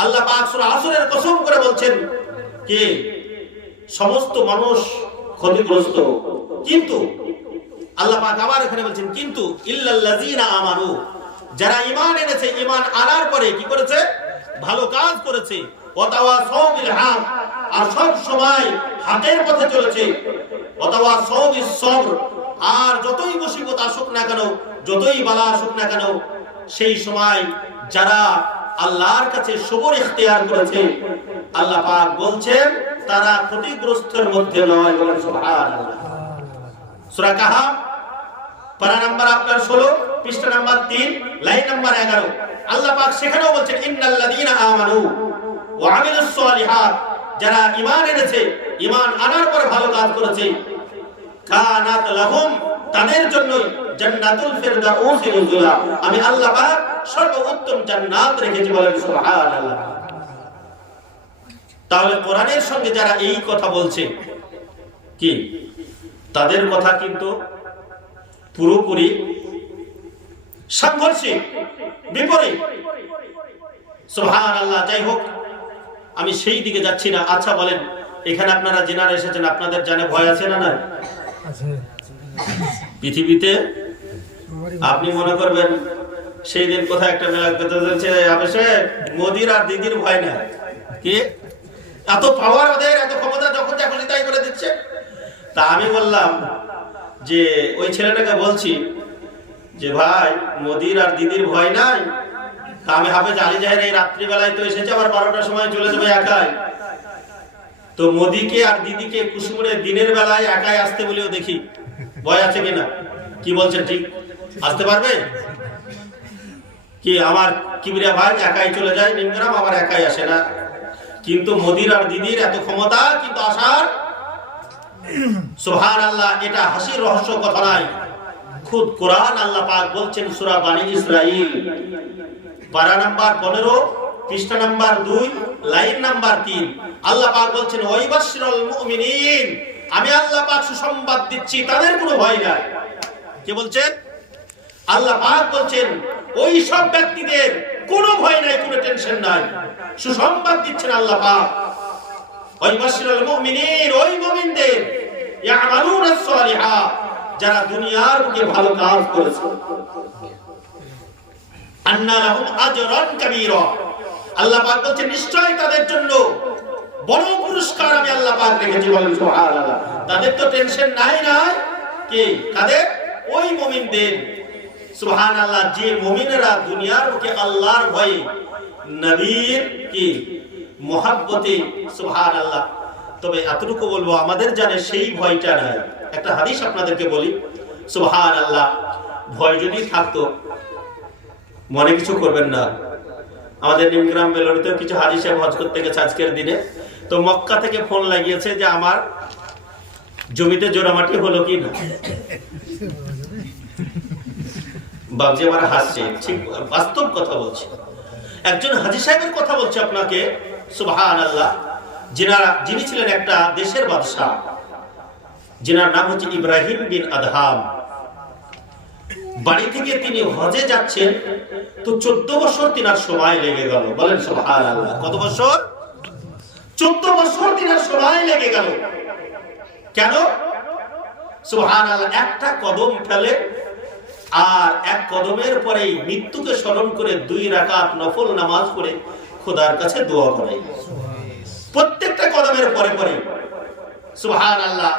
আল্লাহ আসরের কসম করে বলছেন কে? সমস্ত মানুষ ক্ষতিগ্রস্ত। কিন্তু আল্লাহ পাক আবার এখানে বলছেন, কিন্তু ইল্লাল্লাযীনা আমানু, যারা ঈমান এনেছে, ঈমান আনার পরে কি করেছে? ভালো কাজ করেছে। ওয়াতাওয়াসাউ বিল হক, আর সব সময় হকের পথে চলেছে। ওয়াতাওয়াসাউ বিস সবর, আর যতই মুসিবত আসুক না কেন, যতই বালা আসুক না কেন, সেই সময় যারা আল্লাহর কাছে সবর ইখতিয়ার করেছে আল্লাহ পাক বলছেন, তারা ক্ষতিগ্রস্তের মধ্যে নয় বলেন সুবহানাল্লাহ। সূরা কাহাফ, পারা নাম্বার আপনার 16 পৃষ্ঠা নাম্বার 3 লাইন নাম্বার 11 আল্লাহ পাক সেখানেও বলছেন, ইন্নাল্লাযীনা আমানু ওয়া আমিলুস সালিহাত, যারা ঈমান এনেছে, ঈমান আনার পর ভালো কাজ করেছে। কানাত লাহুম তাদের জন্য জান্নাতুল ফিরদাউস নুজুলা আমি আল্লাহ পাক সর্বোত্তম জান্নাত রেখেছি বলেন সুবহানাল্লাহ। তাহলে কোরআনের সঙ্গে যারা এই কথা বলছে, কি? তাদের কথা কিন্তু পুরোপুরি সাংঘর্ষিক, বিপরীত। সুবহান আল্লাহ যাই হোক, আমি সেই দিকে যাচ্ছি না। আচ্ছা বলেন, এখানে আপনারা জেনার এসেছেন, আপনাদের জানে ভয় আছে না না পৃথিবীতে আপনি মনে করবেন সেই দিন কোথায় একটা মেলা পেতে চলছে মোদির আর দিদির ভয় না কি? এত পাওয়ার ওদের, এত ক্ষমতা যখন যা খুশি তাই করে দিচ্ছে। তা আমি বললাম যে ওই ছেলেটাকে বলছি যে ভাই, মোদির আর দিদির ভয় নাই? তা আমি হাফেজ আলী জাহের এই রাত্রিবেলায় তো এসেছে, আবার বারোটার সময় চলে যাবে একাই। তো মোদিকে আর দিদিকে কুসুমুরে দিনের বেলায় একাই আসতে বলেও দেখি। ভয় আছে কিনা? কি বলছেন ঠিক? আসতে পারবে? কি, আমার কিবরিয়া ভাই একাই চলে যায় নিমগ্রাম? আবার একাই আসে না? কিন্তু মোদির আর দিদির এত ক্ষমতা, কিন্তু আসার সুবহান আল্লাহ এটা হাসির রহস্য কথা নাই। খুদ কোরআন আল্লাহ পাক বলছেন সুরা বানী ইসরাইল পারা নাম্বার 15 পৃষ্ঠা নাম্বার দুই, লাইন নাম্বার তিন। আল্লাহ পাক বলছেন ওয়াইবাশিরুল মুমিনিন। আমি আল্লাহ পাক সুসংবাদ দিচ্ছি, তাদের কোনো ভয় নাই। কে বলছেন আল্লাহ পাক বলছেন, ওই সব ব্যক্তিদের কোনো ভয় নাই, কোনো টেনশন নাই। সুসংবাদ দিচ্ছেন আল্লাহ পাক। ওয়াইবাশিরুল মুমিনিন, ওই মুমিনদের ইয়ামালুনাস সালিহাত যারা দুনিয়ার বুকে ভালো কাজ করেছে। আন্না লাহুম আজরান কাবীরা। আল্লাহ পাক বলছেন, নিশ্চয়ই তাদের জন্য বড় পুরস্কার আমি আল্লাহ পাক রেখেছি সুবহানাল্লাহ। তাদের তো টেনশন নাই নাই। কি? কাদের? ওই মুমিনদের। সুবহানাল্লাহ, যে মুমিনেরা দুনিয়ার বুকে আল্লাহর ভয়ে নবীর কি? মহাব্বতে, সুবহানাল্লাহ। তবে এতটুকু বলব, আমাদের জানে সেই ভয়টা নাই। একটা হাদিস আপনাদেরকে বলি সুবহান আল্লাহ ভয় যদি থাকতো, মনে কিছু করবেন না। আমাদের নিমগ্রাম বেলুড়িতেও কিছু হাজি সাহেব হজ করতে গেছে আজকের দিনে। তো মক্কা থেকে ফোন লাগিয়েছে যে আমার জমিতে জোড়ামাটি হলো কি না? বাবজি আমার হাসছে, ঠিক বাস্তব কথা বলছে। একজন হাজি সাহেবের কথা বলছে আপনাকে সুবহান আল্লাহ যিনারা, যিনি ছিলেন একটা দেশের বাদশাহ। যিনার নাম হচ্ছে ইব্রাহিম বিন আদহাম। বাড়ি থেকে তিনি হজে যাচ্ছেন, তো চোদ্দ বছর তিনার সময় লেগে গেল। বলেন সুবহান আল্লাহ কত বছর? চোদ্দ বছর তিনার সময় লেগে গেল। কেন? আল্লাহ একটা কদম ফেলে আর এক কদমের পরেই মৃত্যুকে স্মরণ করে দুই রাকাত নফল নামাজ পড়ে খোদার কাছে দোয়া করে প্রত্যেকটা কদমের পরে পরে। সুবহান আল্লাহ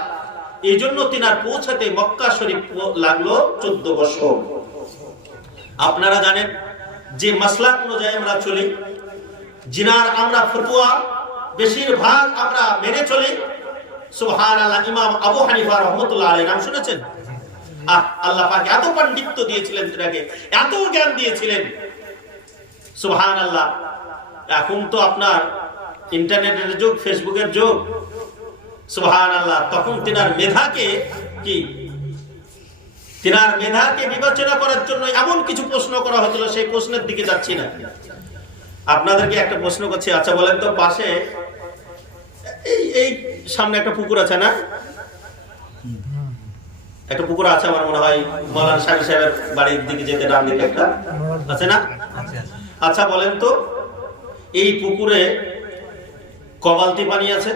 এই জন্য তিনার পৌঁছাতে মক্কা শরীফ লাগল চোদ্দ বছর। আপনারা জানেন, যে মাসলাক অনুযায়ী আমরা চলি, জিনার আমরা ফতুয়া বেশিরভাগ আমরা মেনে চলি। আল্লাহ ইমাম নাম শুনেছেন? আল্লাহ এত দিয়েছিলেন তিনাকে এত জ্ঞান দিয়েছিলেন। আল্লাহ এখন তো আপনার ইন্টারনেটের যুগ, ফেসবুকের যুগ। আল্লাহ তখন মেধাকে কি? মেধাকে বিবেচনা করার জন্য এমন কিছু প্রশ্ন করা হয়েছিল, সেই প্রশ্নের দিকে যাচ্ছি না। আপনাদেরকে একটা প্রশ্ন করছি আচ্ছা বলেন তো, পাশে এই এই সামনে একটা পুকুর আছে না? একটা পুকুর আছে আমার মনে হয় মৌলানা সাহেব সাহেবের বাড়ির দিকে যেতে ডান দিকে একটা। আছে না? আচ্ছা বলেন তো এই পুকুরে কবালতি পানি আছে?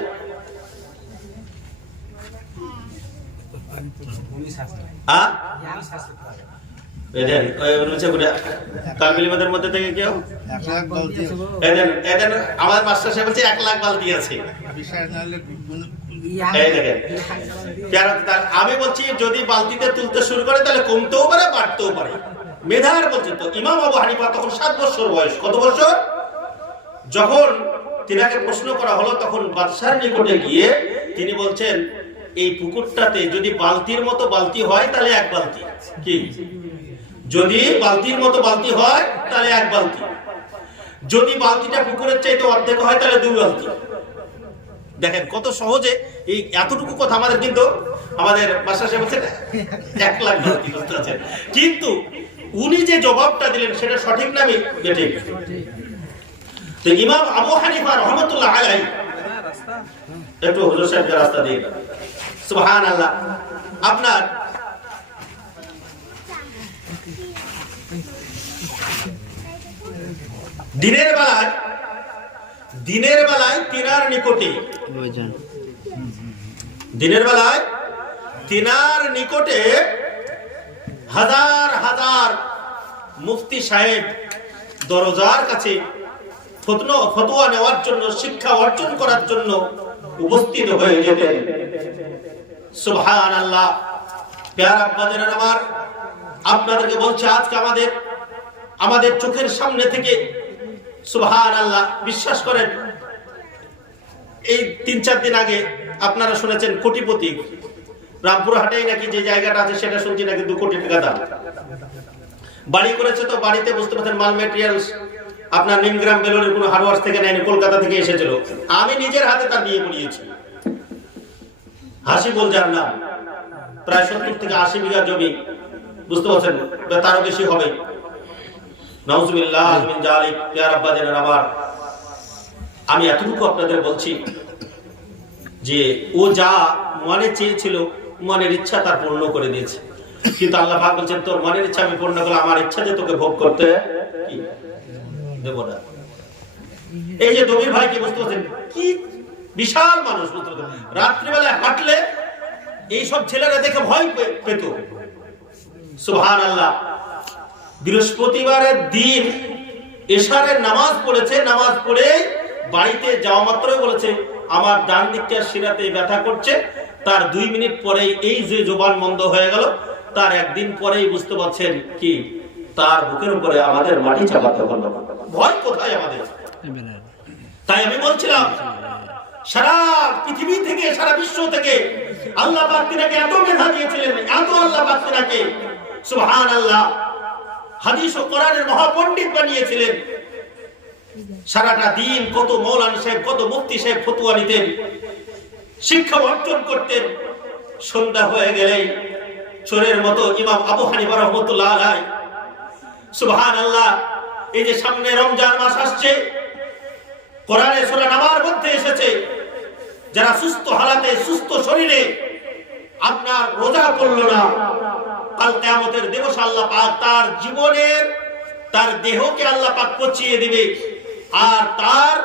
হ্যাঁ। এদের রুচে করে তালবিলিমাদের মধ্যে থেকে কেউ? এক লাখ বালতি এদের এদের আমার মাস্টার সাহেব বলছে এক লাখ বালতি আছে। আমি বলছি যদি বালতিতে তুলতে শুরু করে তাহলে কমতেও পারে বাড়তেও পারে। মেধার বলছে তো ইমাম আবু হানিফা তখন সাত বছর বয়স কত বছর? যখন তিনাকে প্রশ্ন করা হলো তখন বাদশার নিকটে গিয়ে তিনি বলছেন এই পুকুরটাতে যদি বালতির মতো বালতি হয় তাহলে এক বালতি। কি? যদি বালতির মতো বালতি হয়, তাহলে এক বালতি। যদি বালতিটা পুকুরের চাইতে অর্ধেক হয়, তাহলে দুই বালতি। দেখেন, কত সহজে এই এতটুকু কথা আমাদের কিন্তু আমাদের বাসা সে বলছে এক লাখ বালতি কিন্তু উনি যে জবাবটা দিলেন, সেটা সঠিক না বেঠিক তো ইমাম আবু হানিফা রহমতুল্লাহ আলাই একটু হুজুর সাহেবকে রাস্তা দিয়ে সুবহান আল্লাহ আপনার দিনের বেলায় দিনের বেলায় তিনার নিকটে দিনের বেলায় তিনার নিকটে হাজার হাজার মুফতি সাহেব দরজার কাছে ফতনো- ফতোয়া নেওয়ার জন্য শিক্ষা অর্জন করার জন্য উপস্থিত হয়ে যেতেন। সুবহান আল্লাহ প্যারা আব্বাদের আমার আপনাদেরকে বলছে আজকে আমাদের আমাদের চোখের সামনে থেকে বিশ্বাস করেন। এই তিন চার দিন আগে আপনারা শুনেছেন কোটিপতি। রামপুরহাটেই নাকি যে জায়গাটা আছে সেটা শুনছি নাকি দু কোটি টাকা দাম। বাড়ি করেছে তো বাড়িতে বুঝতে পারছেন, মাল মেটেরিয়ালস আপনার নিমগ্রাম বেলুনের কোনো হার্ডওয়ার্স থেকে নেয়নি, কলকাতা থেকে এসেছিল। আমি নিজের হাতে তার বিয়ে করিয়েছি। হাসি বল যার নাম। প্রায় সত্তর থেকে আশি বিঘা জমি, বুঝতে পারছেন তারও বেশি হবে। নাউজুবিল্লাহ মিন জালিক ইয়া আমার আমি এতটুকু আপনাদের বলছি যে ও যা মনে চেয়েছিল, মনের ইচ্ছা তার পূর্ণ করে দিয়েছে। কিন্তু আল্লাহ পাক বলছেন, তোর মনের ইচ্ছা আমি পূর্ণ করলে আমার ইচ্ছা যে তোকে ভোগ করতে দেব না। এই যে দবির ভাই কি বুঝতে পারছেন? কি বিশাল মানুষ বুঝতে রাত্রিবেলায় হাঁটলে এই সব ছেলেরা দেখে ভয় পেত। সুবহান আল্লাহ বৃহস্পতিবারের দিন এশারের নামাজ পড়েছে, নামাজ পড়ে বাড়িতে যাওয়া মাত্রই বলেছে, আমার ডান দিকটা শিরাতে ব্যথা করছে। তার দুই মিনিট পরেই এই যে জোবান বন্ধ হয়ে গেল, তার একদিন পরেই বুঝতে পারছেন কি, তার বুকের উপরে আমাদের মাটি চাপাতে হলো। ভয় কোথায় আমাদের? তাই আমি বলছিলাম, সারা পৃথিবী থেকে, সারা বিশ্ব থেকে আল্লাহ পাক এত মেধা দিয়েছিলেন, এত আল্লাহ পাক তিনাকে। আল্লাহ হাদিস ও কোরআনের মহাপণ্ডিত বানিয়েছিলেন। সারাটা দিন কত মৌলানা সাহেব, কত মুফতি সাহেব ফতুয়া নিতেন, শিক্ষা অর্জন করতেন। সন্ধ্যা হয়ে গেলে চোরের মতো ইমাম আবু হানিফা রহমতুল্লাহ আলাই সুবহান আল্লাহ এই যে সামনে রমজান মাস আসছে, কোরআনে সূরা নামার মধ্যে এসেছে, যারা সুস্থ হালাতে, সুস্থ শরীরে, আপনার রোজা করল না। কাল কিয়ামতের দিবস আল্লাহ পাক তার জীবনের, তার দেহকে আল্লাহ পাক পচিয়ে দিবে। আর তার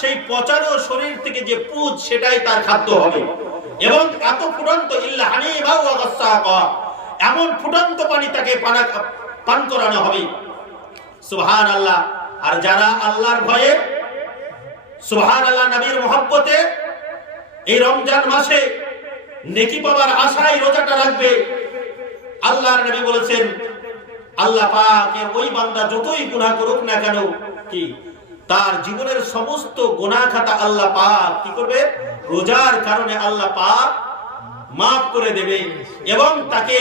সেই পচানো শরীর থেকে যে পুজ সেটাই তার খাদ্য হবে। এবং এত ফুটন্ত এমন ফুটন্ত পানি তাকে পানা করানো হবে। সুবহান আল্লাহ আর যারা আল্লাহর ভয়ে সুবহান আল্লাহ নবীর মোহাব্বতে এই রমজান মাসে নেকি পাওয়ার আশায় রোজাটা রাখবে আল্লাহর নবী বলেছেন, আল্লাহ পাকের ওই বান্দা যতই গুনাহ করুক না কেন, কি? তার জীবনের সমস্ত গুনাহ খাতা আল্লাহ পাক কি করবে? রোজার কারণে আল্লাহ পাক মাফ করে দেবে এবং তাকে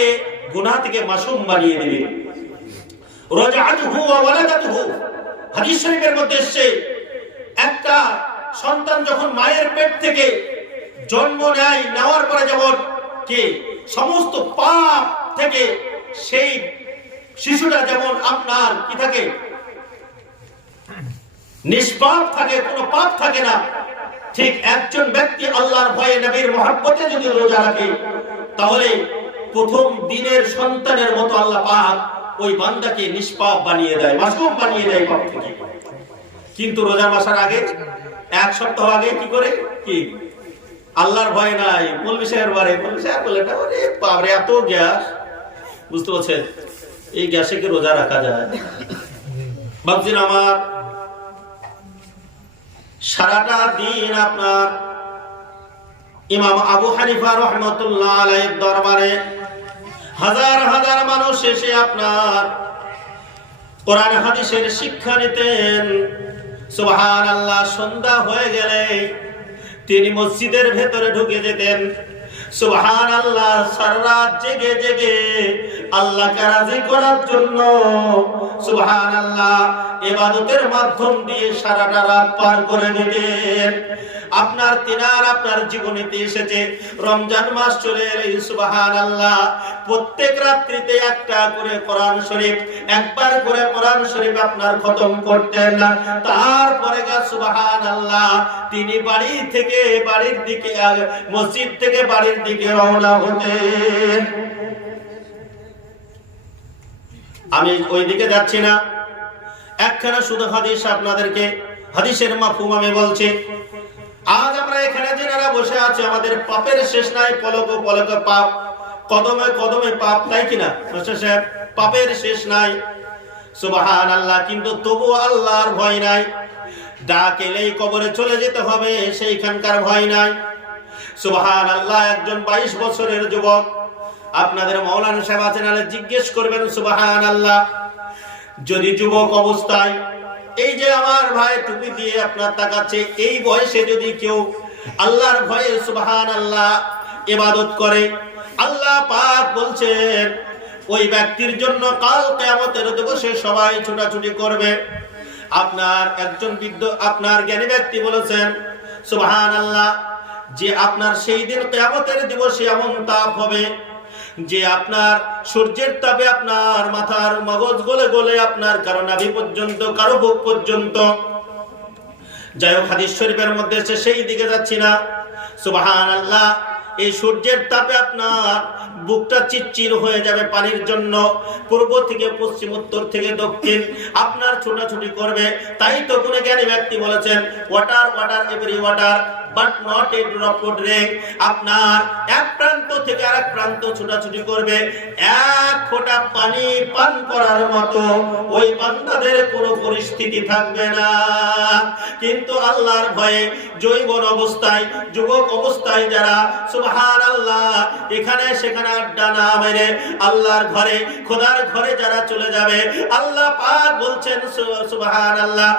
গুনাহ থেকে মাসুম বানিয়ে দেবে। হাদিস শরীফের মধ্যে এসেছে, একটা সন্তান যখন মায়ের পেট থেকে জন্ম নেয়, নেওয়ার পরে যেমন, কে? সমস্ত পাপ থেকে সেই শিশুটা যেমন আপনার কি থাকে? নিষ্পাপ থাকে, কোনো পাপ থাকে না। ঠিক একজন ব্যক্তি আল্লাহর ভয়ে নবীর মহাব্বতে যদি রোজা রাখে, তাহলে প্রথম দিনের সন্তানের মতো আল্লাহ পাক ওই বান্দাকে নিষ্পাপ বানিয়ে দেয়, মাসুম বানিয়ে দেয় পাপ থেকে। কিন্তু রোজা মাসার আগে, এক সপ্তাহ আগে কি করে? কি? আল্লাহর ভয় নাই। মৌলবি সাহেব বারে মৌলবি সাহেব বলে না এত গ্যাস। বুঝতে পারছেন? এই গ্যাসে কি রোজা রাখা যায়? ভাবছেন আমার সারাটা দিন আপনার ইমাম আবু হানিফা রহমতুল্লাহ দরবারে হাজার হাজার মানুষ এসে আপনার কোরআন হাদিসের শিক্ষা নিতেন। সুবহান আল্লাহ সন্ধ্যা হয়ে গেলে তিনি মসজিদের ভেতরে ঢুকে যেতেন। সুবহান আল্লাহ সারারাত জেগে জেগে আল্লাহকে রাজি করার জন্য সুবহান আল্লাহ ইবাদতের মাধ্যম দিয়ে সারাটা রাত পার করে দিতেন। আপনার তিনার আপনার জীবনীতে এসেছে। রমজান মাস চলে এলে আল্লাহ প্রত্যেক রাত্রিতে একটা করে কোরআন শরীফ, একবার করে কোরআন শরীফ আপনার খতম করতেন তারপরে গা সুবহান আল্লাহ তিনি বাড়ি থেকে বাড়ির দিকে মসজিদ থেকে বাড়ির দিকে রওনা হতেন। আমি ওই দিকে যাচ্ছি না। একখানা শুধু হাদিস আপনাদেরকে, হাদিসের মাফহুম আমি বলছি। আজ আমরা এখানে যারা বসে আছি, আমাদের পাপের শেষ নাই, পলক পলক পাপ। কদমে কদমে পাপ, তাই কিনা সাহেব, পাপের শেষ নাই। সুবহান আল্লাহ কিন্তু তবু আল্লাহর ভয় নাই। ডাক এলেই কবরে চলে যেতে হবে, সেইখানকার ভয় নাই। সুবহান আল্লাহ একজন বাইশ বছরের যুবক। আপনাদের মৌলানা সাহেব আছেন জিজ্ঞেস করবেন সুবহান আল্লাহ যদি যুবক অবস্থায় এই যে আমার ভাই টুপি দিয়ে আপনার তাকাচ্ছে, এই বয়সে যদি কেউ আল্লাহর ভয়ে সুবহান আল্লাহ ইবাদত করে, আল্লাহ পাক বলছেন, ওই ব্যক্তির জন্য কাল কিয়ামতের দিবসে সবাই ছোটাছুটি করবে। আপনার একজন বৃদ্ধ, আপনার জ্ঞানী ব্যক্তি বলেছেন সুবহান আল্লাহ যে আপনার সেই দিন কিয়ামতের দিবসে এমন তাপ হবে যে আপনার সূর্যের তাপে আপনার মাথার মগজ গলে গলে আপনার কারও নাভি পর্যন্ত, কারও বুক পর্যন্ত। যাই হোক, হাদিস শরীফের মধ্যে এসে সেই দিকে যাচ্ছি না। সুবাহান আল্লাহ এই সূর্যের তাপে আপনার বুকটা চিরচির হয়ে যাবে পানির জন্য। পূর্ব থেকে পশ্চিম, উত্তর থেকে দক্ষিণ। আপনার ছোটাছুটি করবে। তাই তো কোনো জ্ঞানী ব্যক্তি বলেছেন water water every water but not a drop of rain আপনার এক প্রান্ত থেকে আরেক প্রান্ত ছোটাছুটি করবে। এক ফোঁটা পানি পান করার মতো ওই বান্দাদের কোনো পরিস্থিতি থাকবে না। কিন্তু আল্লাহর ভয়ে জৈবন অবস্থায়, যুবক অবস্থায় যারা সুবহান আল্লাহ এখানে সেখানে আড্ডা না মেরে আল্লাহর ঘরে, খোদার ঘরে যারা চলে যাবে, আল্লাহ পাক বলছেন সুবহান আল্লাহ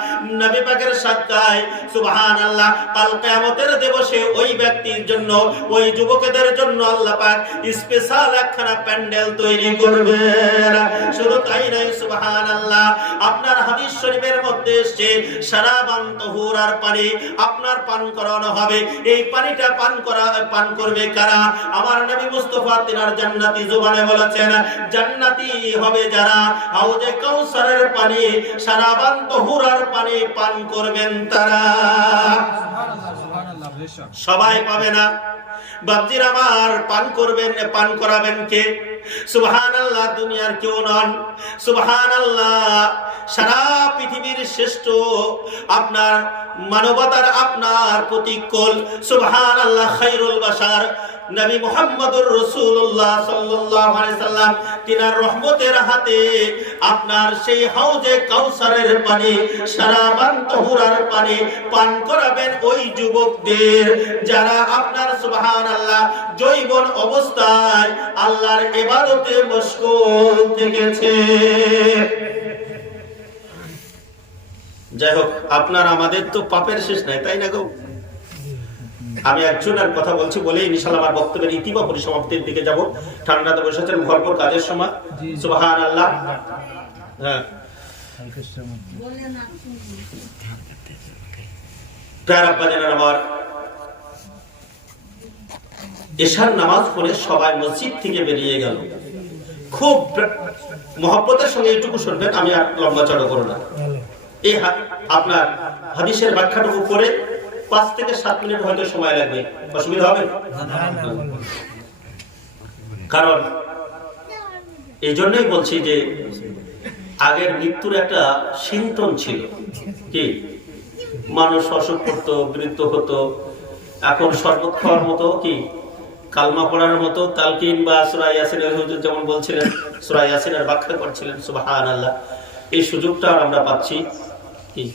নবী পাকের সাক্ষায় সুবহান আল্লাহ কাল কিয়ামতের দিবসে ওই ব্যক্তির জন্য, ওই যুবকদের জন্য আল্লাহ পাক স্পেশাল একখানা প্যান্ডেল তৈরি করবেন। শুধু তাই নয় সুবহান আল্লাহ আপনার হাদিস শরীফের মধ্যে এসেছে সারাবান তহুরার পানি আপনার পান করানো হবে। এই পানিটা পান করা, পান করবে কারা? আমার নবী মুস্তাফা তিনার জান্নাতি জুবানে বলেছেন, জান্নাতি হবে যারা হাউজে কাউসারের পানি সারাবান তহুরার পানি পান করবেন তারা। সবাই পাবে না। বাবজির আমার পান করবেন, পান করাবেন কে? সুবহান আল্লাহ দুনিয়ার কেউ নন। সুবহান আল্লাহ সারা পৃথিবীর শ্রেষ্ঠ আপনার মানবতার আপনার প্রতিকূল। সুবহান আল্লাহ খাইরুল বাশার। নবী মুহাম্মদুর রাসূলুল্লাহ সাল্লাল্লাহু আলাইহি সাল্লাম তিনার রহমতের হাতে আপনার সেই হাউজে কাউসারের পানি সারাবান তহুরার পানি পান করাবেন ওই যুবকদের যারা আপনার সুবহানাল্লাহ জৈবন অবস্থায় আল্লাহর ইবাদতে মশগুল থেকেছে। যাই হোক আপনার আমাদের তো পাপের শেষ নাই তাই না গো? আমি একজনের কথা বলছি বলে ইনশাল্লাহ আমার বক্তব্যের ইতি বা পরিসমাপ্তির দিকে যাব। ঠান্ডাতে বসে আছেন ভরপুর কাজের সময়। সুবহান আল্লাহ হ্যাঁ। আমার এশার নামাজ পড়ে সবাই মসজিদ থেকে বেরিয়ে গেল। খুব মহব্বতের সঙ্গে এইটুকু শুনবেন আমি আর লম্বা চড়া করো না। আপনার হাদিসের ব্যাখ্যাটুকু করে পাঁচ থেকে সাত মিনিট হয়তো সময় লাগবে। অসুবিধা হবে? কারণ এই জন্যই বলছি যে আগের মৃত্যুর একটা সিমটম ছিল। কি? মানুষ অসুখ করতো, বৃদ্ধ হতো, এখন শরবত খাওয়ার মতো, কি? কালমা পড়ার মতো, তালকিন বা সুরা ইয়াসিনের হুজুর যেমন বলছিলেন, সুরা ইয়াসিনের ব্যাখ্যা করছিলেন সুবাহান আল্লাহ এই সুযোগটা আমরা পাচ্ছি। কি?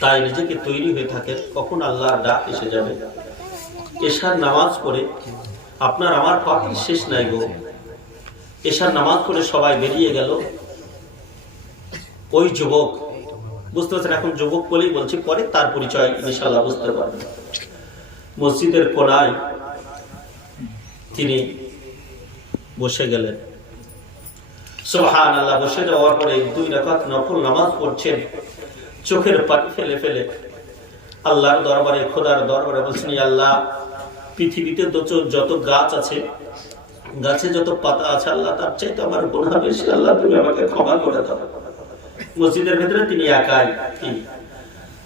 তাই নিজেকে তৈরি হয়ে থাকে কখন আল্লাহর ডাক এসে যাবে? এশার নামাজ পড়ে, আপনার আমার পাখির শেষ নাই গো? এশার নামাজ পড়ে সবাই বেরিয়ে গেল। ওই যুবক, বুঝতে পারছেন, এখন যুবক বলেই বলছি, পরে তার পরিচয় ইনশাল্লাহ বুঝতে পারবেন। মসজিদের কোনায় তিনি বসে গেলেন। সোহান আল্লাহ বসে যাওয়ার পরে দুই রাকাত নফল নামাজ পড়ছেন। চোখের পানি ফেলে ফেলে আল্লাহর দরবারে, খোদার দরবারে বলছেন আল্লাহ, পৃথিবীতে যত গাছ আছে, গাছে যত পাতা আছে, আল্লাহ তার চাইতে আমার গুনাহ বেশি, আল্লাহ তুমি আমাকে ক্ষমা করে দাও। মসজিদের ভেতরে তিনি একাই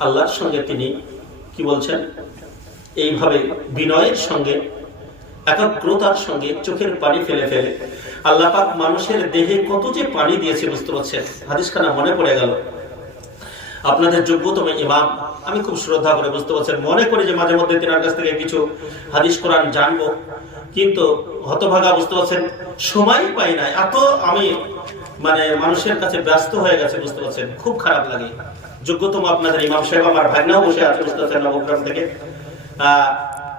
আল্লাহর সঙ্গে তিনি কি বলছেন? এইভাবে বিনয়ের সঙ্গে একাগ্রতার সঙ্গে চোখের পানি ফেলে ফেলে। আল্লাহ পাক মানুষের দেহে কত যে পানি দিয়েছে, বুঝতে পারছেন? হাদিসখানা মনে পড়ে গেল। আপনাদের যোগ্যতম ইমাম, আমি খুব শ্রদ্ধা করে বুঝতে পারছেন। মনে করি যে মাঝে মধ্যে তেনার কাছ থেকে কিছু হাদিস, কোরআন জানব। কিন্তু হতভাগা বুঝতে পারছেন, সময় পাই না এত আমি মানে মানুষের কাছে ব্যস্ত হয়ে গেছে, বুঝতে পারছেন? খুব খারাপ লাগে। যোগ্যতম আপনাদের ইমাম সাহেব আমার ভাগনাও বসে আছে, বুঝতে পারছেন, নবগ্রাম থেকে।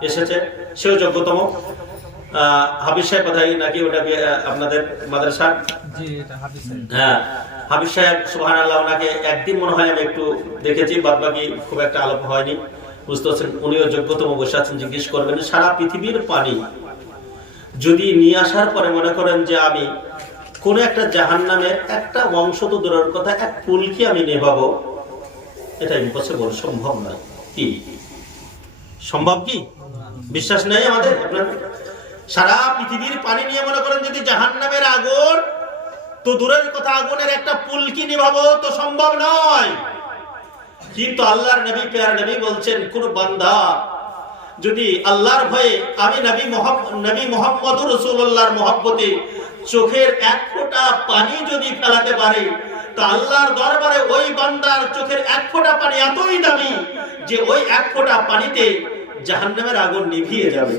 এসেছে। সেও যোগ্যতম। হাবিজ সাহেব কোথায় নাকি ওটা আপনাদের মাদ্রাসা। হ্যাঁ। হাবিব সাহেব সুবহান আল্লাহ ওনাকে একদিন মনে হয় আমি একটু দেখেছি বাদ বাকি খুব একটা আলোপ হয়নি। বুঝতে পারছেন উনিও যোগ্যতম বসে আছেন জিজ্ঞেস করবেন। সারা পৃথিবীর পানি যদি নিয়ে আসার পরে মনে করেন যে আমি কোন একটা জাহান নামের একটা অংশ তো দূরের কথা এক ফুলকে আমি নেভাবো এটা ইম্পসিবল সম্ভব নয়। কি? সম্ভব কি? বিশ্বাস নেই আমাদের? সারা পৃথিবীর পানি নিয়ে মনে করেন যদি জাহান নামের আগুন, তো দূরের কথা আগুনের একটা পুলকি নিভাবো, তো সম্ভব নয়। কিন্তু আল্লাহর নবী পেয়ার নবী বলছেন, কোন বান্দা যদি আল্লাহর ভয়ে আমি নবী নবী মোহাম্মদ রসুল্লাহর মহব্বতে চোখের এক ফোঁটা পানি যদি ফেলাতে পারে, তো আল্লাহর দরবারে ওই বান্দার চোখের এক ফোঁটা পানি এতই দামি যে ওই এক ফোঁটা পানিতে জাহান্নামের আগুন নিভিয়ে যাবে।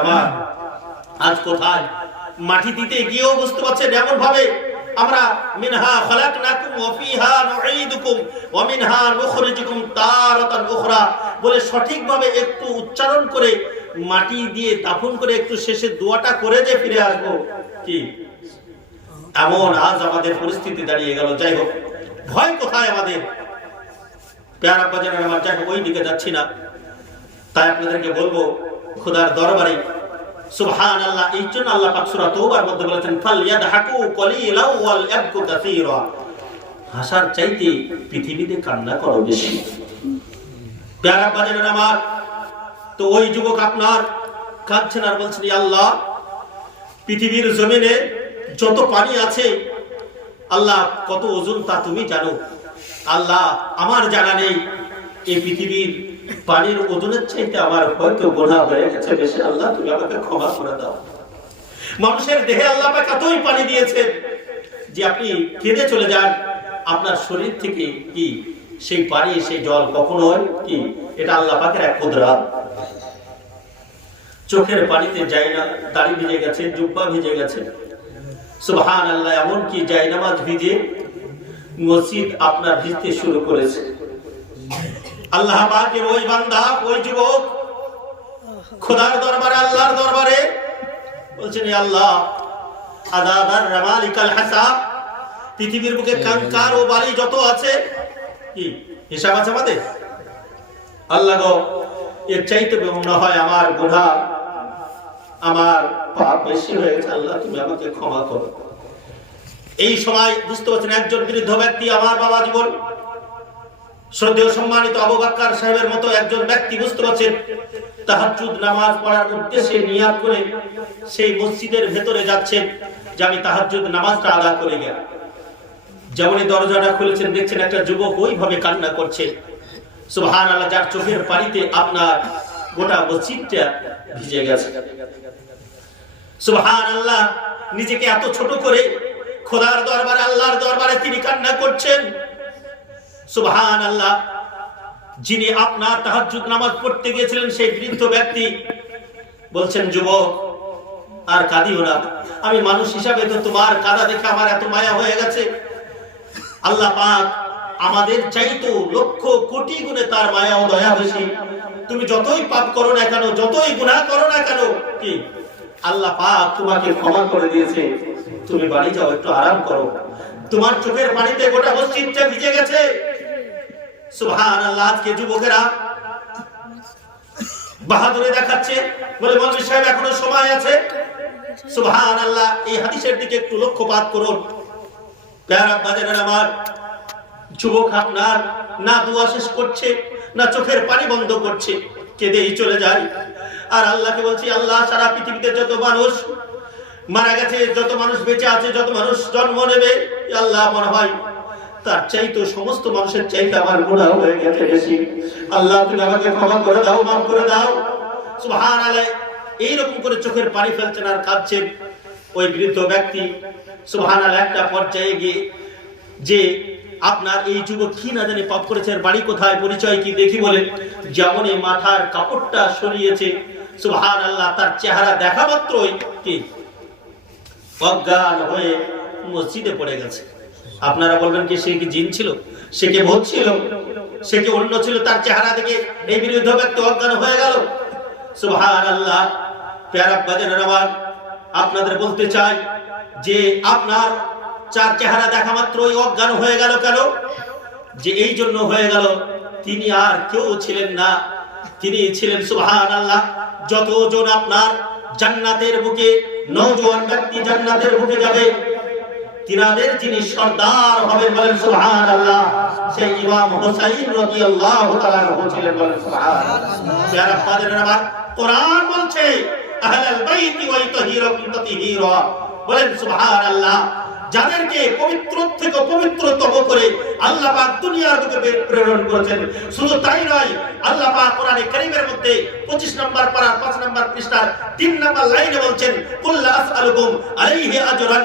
আমার আজ কোথায়? মাটি দিতে গিয়েও বুঝতে পারছেন এমন ভাবে আমরা মিনহা খালাকনাকুম ওয়া ফিহা নুঈদুকুম ওয়া মিনহা নুখরিজুকুম তারাতান উখরা। বলে সঠিকভাবে একটু উচ্চারণ করে মাটি দিয়ে দাফন করে একটু শেষে দোয়াটা করে যে ফিরে আসব। কি? এমন আজ আমাদের পরিস্থিতি দাঁড়িয়ে গেল। যাই হোক ভয় কোথায় আমাদের? পেয়ারা বাজারের আমার যাই হোক ওই দিকে যাচ্ছি না, তাই আপনাদেরকে বলব, খোদার দরবারে আল্লাহ এই জন্য আল্লাহ হাসার চাইতে পৃথিবীতে কান্না বেশি। আমার, তো ওই যুবক আপনার আর বলছেন আল্লাহ, পৃথিবীর জমিনে যত পানি আছে, আল্লাহ কত ওজন তা তুমি জানো। আল্লাহ, আমার জানা নেই। এই পৃথিবীর পানির ওজনের চাইতে আমার হয়তো গোনা হয়ে গেছে, বেশি আল্লাহ, তুমি আমাকে ক্ষমা করে দাও। মানুষের দেহে আল্লাহ এতই পানি দিয়েছেন যে আপনি কেঁদে চলে যান। আপনার শরীর থেকে কি সেই পানি, সেই জল কখনো কি? এটা আল্লাহ পাকের এক কুদরাত। চোখের পানিতে যায় না, দাড়ি ভিজে গেছে, জুব্বা ভিজে গেছে। সুবহান আল্লাহ এমন কি যায় নামাজ ভিজে মসজিদ আপনার ভিজতে শুরু করেছে। আল্লাহ পাকের ওই বান্দা, ওই যুবক, খোদার দরবারে, আল্লাহর দরবারে বলছেন আল্লাহ আদাদার রামালিকাল হাসাব, পৃথিবীর বুকে কাঙ্কার ও বালি যত আছে, কি হিসাব আছে আমাদের? আল্লাহ গো, এর চাইতে মনে হয় আমার গুনাহ, আমার পাপ বেশি হয়ে গেছে। আল্লাহ তুমি আমাকে ক্ষমা করো। এই সময় বুঝতে পারছেন, একজন বৃদ্ধ ব্যক্তি আমার বাবা জীবন। শ্রদ্ধেয় সম্মানিত আবু বাক্কার সাহেবের মতো একজন ব্যক্তি বুঝতে পারছেন, তাহাজ্জুদ নামাজ পড়ার উদ্দেশ্যে নিয়াত করে সেই মসজিদের ভেতরে যাচ্ছেন যে আমি তাহাজ্জুদ নামাজটা আদা করে গেল যেমনই দরজাটা খুলেছেন, দেখছেন একটা যুবক ওইভাবে কান্না করছে। সুবহান আল্লাহ যার চোখের পানিতে আপনার গোটা মসজিদটা ভিজে গেছে। সুবহান আল্লাহ নিজেকে এত ছোট করে খোদার দরবারে, আল্লাহর দরবারে তিনি কান্না করছেন। সুবহান আল্লাহ যিনি আপনার তাহাজ্জুদ নামাজ পড়তে গিয়েছিলেন, সেই বৃদ্ধ ব্যক্তি বলছেন, যুবক, আর কাঁদিও না। আমি মানুষ হিসাবে তো তোমার কাদা দেখে আমার এত মায়া হয়ে গেছে। আল্লাহ পাক আমাদের চাইতো লক্ষ কোটি গুণে তার মায়া ও দয়া বেশি। তুমি যতই পাপ করো না কেন, যতই গুনাহ করো না কেন, কি? আল্লাহ পাক তোমাকে ক্ষমা করে দিয়েছে। তুমি বাড়ি যাও, একটু আরাম করো। তোমার চোখের পানিতে গোটা মসজিদটা ভিজে গেছে। সুবহানাল্লাহ, আজকে যুবকেরা বাহাদুরি দেখাচ্ছে বলে মন্ত্রী সাহেব এখনও সময় আছে। সুবহানাল্লাহ, এই হাদিসের দিকে একটু লক্ষ্যপাত করুন। প্যারা বাজারের আমার যুবক আপনার না দোয়া শেষ করছে, না চোখের পানি বন্ধ করছে, কেঁদেই চলে যায়। আর আল্লাহকে বলছি, আল্লাহ সারা পৃথিবীতে যত মানুষ মারা গেছে, যত মানুষ বেঁচে আছে, যত মানুষ জন্ম নেবে আল্লাহ মনে হয়, তার চাইতো সমস্ত মানুষের চাইতে আমার গুনাহ হয়ে গেছে বেশি। আল্লাহ, তুমি আমাকে ক্ষমা করে দাও, মাফ করে দাও। সুবহান আল্লাহ এইরকম করে চোখের পানি ফেলছেন আর কাঁদছেন ওই বৃদ্ধ ব্যক্তি। সুবহান আল্লাহ একটা পর্যায়ে গিয়ে যে আপনার এই যুবক কি না জানি পাপ করেছে আর বাড়ি কোথায়, পরিচয় কি দেখি বলে, যেমন মাথার কাপড়টা সরিয়েছে। সুবহান আল্লাহ তার চেহারা দেখা মাত্রই কি? অজ্ঞান হয়ে মসজিদে পড়ে গেছে। আপনারা বলবেন কি সে কি জিন ছিল? সে কি ভূত ছিল? সে কি অন্য ছিল? তার চেহারা দেখে এই বিরুদ্ধ ব্যক্তি অজ্ঞান হয়ে গেল। সুবহান আল্লাহ প্যারা বাজারের আপনাদের বলতে চাই যে আপনার চার চেহারা দেখা মাত্রই অজ্ঞান হয়ে গেল কেন? যে এই জন্য হয়ে গেল, তিনি আর কেউ ছিলেন না। তিনি ছিলেন সুবহান আল্লাহ যতজন আপনার জান্নাতের বুকে নওজোয়ান ব্যক্তি জান্নাতের বুকে যাবে। তিনাদের যিনি সর্দার হবে বলেন সুবহানাল্লাহ, সেই ইমাম হুসাইন তাআলা আনহু ছিলেন বলেন ফাদের আমার কোরআন বলছে, আহলাল বাইতি ওয়া তাতহীরা, বলেন সুবহানাল্লাহ। যাদেরকে পবিত্র থেকে পবিত্রতম করে আল্লাহ দুনিয়ার দিকে প্রেরণ করেছেন। শুধু তাই নয়, আল্লাহ পাক কোরআনে কারীমের মধ্যে 25 নম্বর পারা 5 নম্বর পৃষ্ঠার 3 নম্বর লাইনে বলছেন, কুল্লা আসআলুকুম আলাইহি আজরান।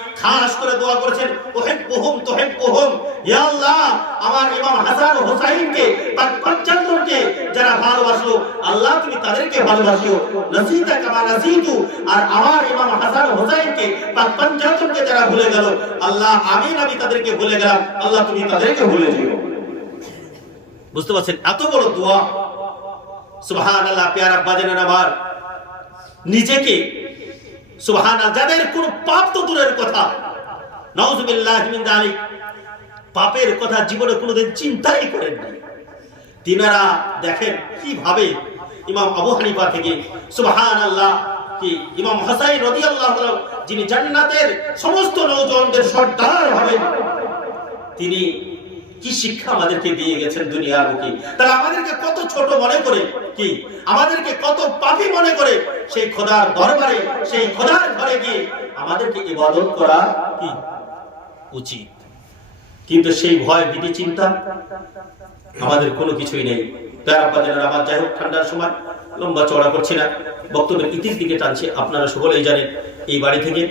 খাস করে দোয়া করেছেন তুহিব্বুহুম তুহিব্বুহুম। ইয়া আল্লাহ, আমার ইমাম হাসান হুসাইনকে বা পঞ্চান্নকে যারা ভালোবাসলো, আল্লাহ তুমি তাদেরকে ভালোবাসিও নসিতা কামা নসিতু, আর আমার ইমাম হাসান হুসাইনকে বা পঞ্চান্নকে যারা ভুলে গেল, আল্লাহ আমি নবী তাদেরকে ভুলে গেলাম, আল্লাহ তুমি তাদেরকে ভুলে দিও বুঝতে পারছেন? এত বড় দোয়া। সুবহান আল্লাহ পেয়ারা বাজানের আমার। নিজেকে সুবহান যাদের কোনো পাপ তো দূরের কথা। নাউজুবিল্লাহ মিন পাপের কথা জীবনে কোনোদিন চিন্তাই করেন নাই। তিনারা দেখেন কীভাবে ইমাম আবু হানিফা থেকে সুবহান আল্লাহ কি ইমাম হাসাই রাদিয়াল্লাহু তাআলা যিনি জান্নাতের সমস্ত নওজওয়ানদের সর্দার হবেন, তিনি কি শিক্ষা আমাদেরকে দিয়ে গেছেন দুনিয়ার বুকে তাহলে আমাদেরকে কত ছোট মনে করে কি? আমাদেরকে কত পাপী মনে করে সেই খোদার দরবারে, সেই খোদার ঘরে গিয়ে আমাদেরকে ইবাদত করা কি? উচিত। কিন্তু সেই ভয়, ভীতি, চিন্তা আমাদের কোনো কিছুই নেই। আমার, যাই হোক, ঠান্ডার সময় লম্বা চড়া করছি না, বক্তব্যের ইতির দিকে টানছে, আপনারা সকলেই জানেন, এই বাড়ি থেকে